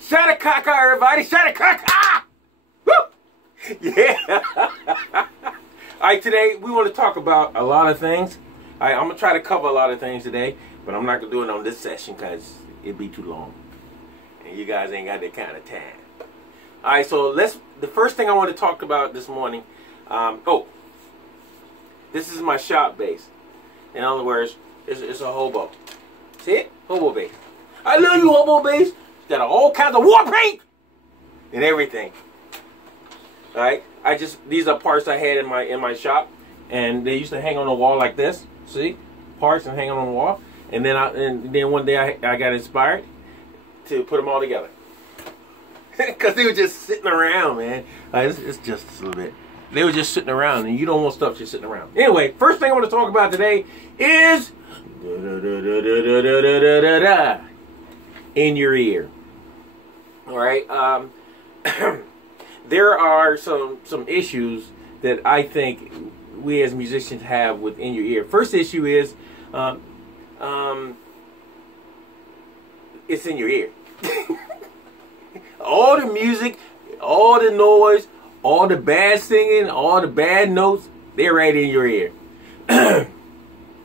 Shadakaka, everybody. Shadakaka. Woo! Yeah. All right, today we want to talk about a lot of things. All right, I'm going to try to cover a lot of things today, but I'm not going to do it on this session because it'd be too long. And you guys ain't got that kind of time. All right, so the first thing I want to talk about this morning, this is my shop base. In other words, it's a hobo. See it? Hobo base. I love you, hobo base. It's got all kinds of war paint and everything. All right, these are parts I had in my shop, and they used to hang on the wall like this. See, parts and hang on the wall. And then one day I got inspired to put them all together. Because they were just sitting around, man. It's just a little bit. They were just sitting around, and you don't want stuff just sitting around. Anyway, first thing I want to talk about today is in your ear. All right. There are some issues that I think we as musicians have with in your ear. First issue is it's in your ear. All the music, all the noise, all the bad singing, all the bad notes, they're right in your ear. But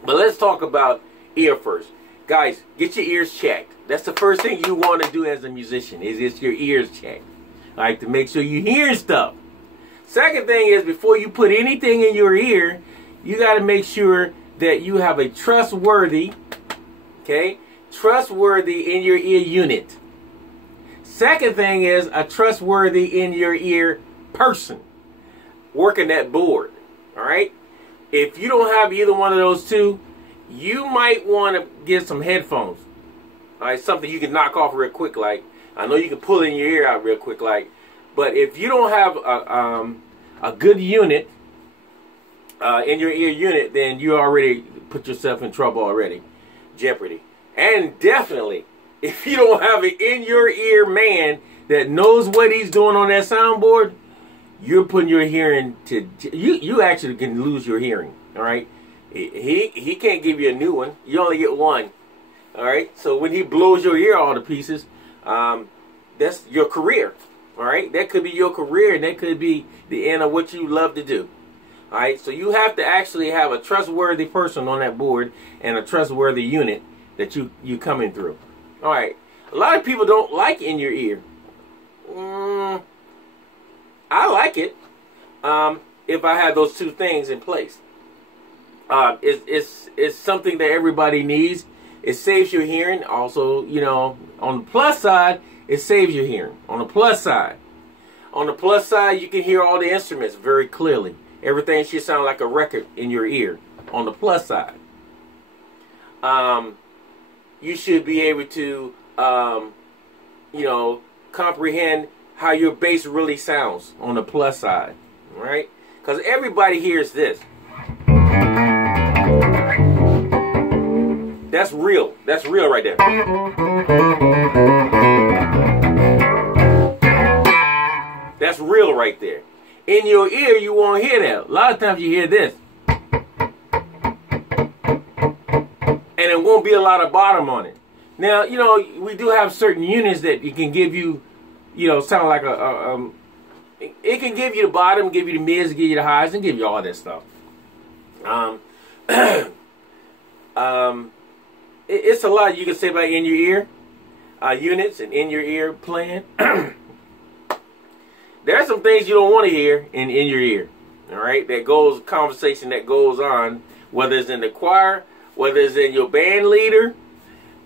let's talk about ear first. Guys, get your ears checked. That's the first thing you want to do as a musician, is get your ears checked. All right, to make sure you hear stuff. Second thing is, before you put anything in your ear, you got to make sure that you have a trustworthy in your ear unit. Second thing is a trustworthy in your ear person working that board. All right. If you don't have either one of those two, you might want to get some headphones. All right, something you can knock off real quick. Like, I know you can pull in your ear out real quick. Like, but if you don't have a good unit in your ear unit, then you already put yourself in trouble already, jeopardy. And definitely, if you don't have an in your ear man that knows what he's doing on that soundboard, you're putting your hearing to you actually can lose your hearing. All right, he can't give you a new one. You only get one. All right, so when he blows your ear all to pieces, that's your career. All right, that could be your career, and that could be the end of what you love to do. All right, so you have to actually have a trustworthy person on that board and a trustworthy unit that you coming through. All right, a lot of people don't like in your ear. I like it if I have those two things in place. It's something that everybody needs. It saves your hearing. Also, you know, on the plus side, it saves your hearing. On the plus side, you can hear all the instruments very clearly. Everything should sound like a record in your ear. On the plus side, you should be able to, you know, comprehend how your bass really sounds on the plus side, right? Because everybody hears this. That's real. That's real right there. That's real right there. In your ear, you won't hear that. A lot of times you hear this. And it won't be a lot of bottom on it. Now, you know, we do have certain units that it can give you, you know, sound like it can give you the bottom, give you the mids, give you the highs, and give you all that stuff. It's a lot you can say about in your ear units and in your ear playing. There are some things you don't want to hear in your ear. All right, conversation that goes on, whether it's in the choir, whether it's in your band leader.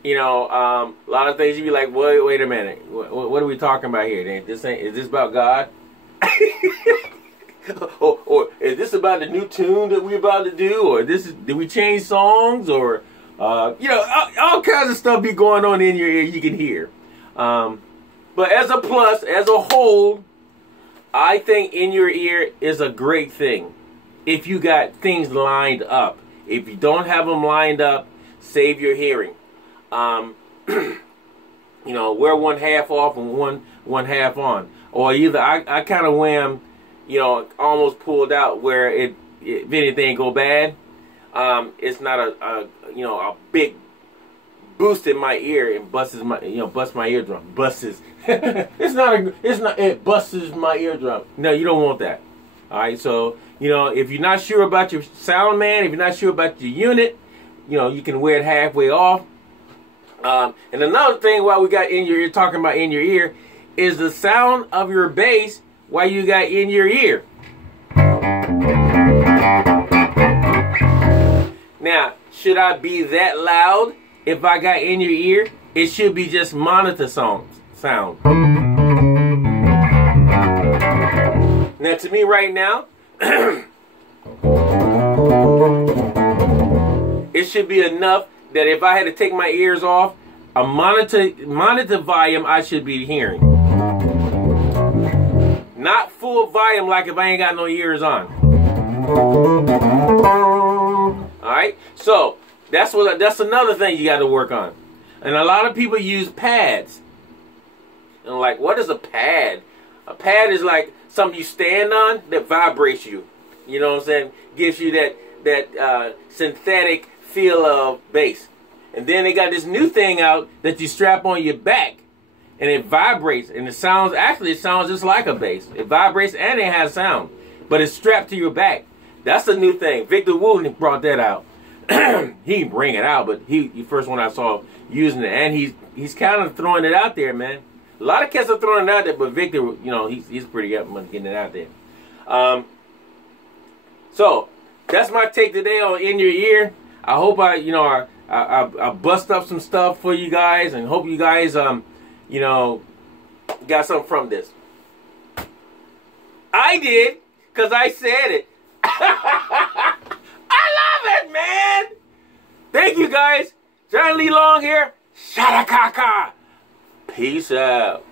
You know, a lot of things you be like, wait a minute, what are we talking about here? Is this about God? or is this about the new tune that we're about to do? Or did we change songs? Or you know, all kinds of stuff be going on in your ear you can hear. But as a plus, as a whole, I think in your ear is a great thing if you got things lined up. If you don't have them lined up, save your hearing. You know, wear one half off and one half on. Or either I kind of wear them, you know, almost pulled out where if anything go bad, it's not a big boosted my ear and busts my, busts my eardrum. Busts. It busts my eardrum. No, you don't want that. All right, so, if you're not sure about your sound man, if you're not sure about your unit, you can wear it halfway off. And another thing while we got in your ear, talking about in your ear, is the sound of your bass while you got in your ear. Now, should I be that loud if I got in your ear? It should be just monitor sound. Now, to me right now, it should be enough that if I had to take my ears off, a monitor volume I should be hearing. Not full volume like if I ain't got no ears on. Alright? So, that's another thing you got to work on. And a lot of people use pads. And like, what is a pad? A pad is like something you stand on that vibrates you. You know what I'm saying? Gives you that synthetic feel of bass. And then they got this new thing out that you strap on your back. And it vibrates. And it sounds just like a bass. It vibrates and it has sound. But it's strapped to your back. That's the new thing. Victor Wooten brought that out. He didn't bring it out, but he first one I saw using it. And he's kind of throwing it out there, man. A lot of cats are throwing it out there, but Victor, he's pretty up on getting it out there. So, that's my take today on In Your Ear. I hope I bust up some stuff for you guys, and hope you guys, got something from this. I did, because I said it. I love it, man. Thank you, guys. Johnny Lee Long here. Shadakaka. Peace out.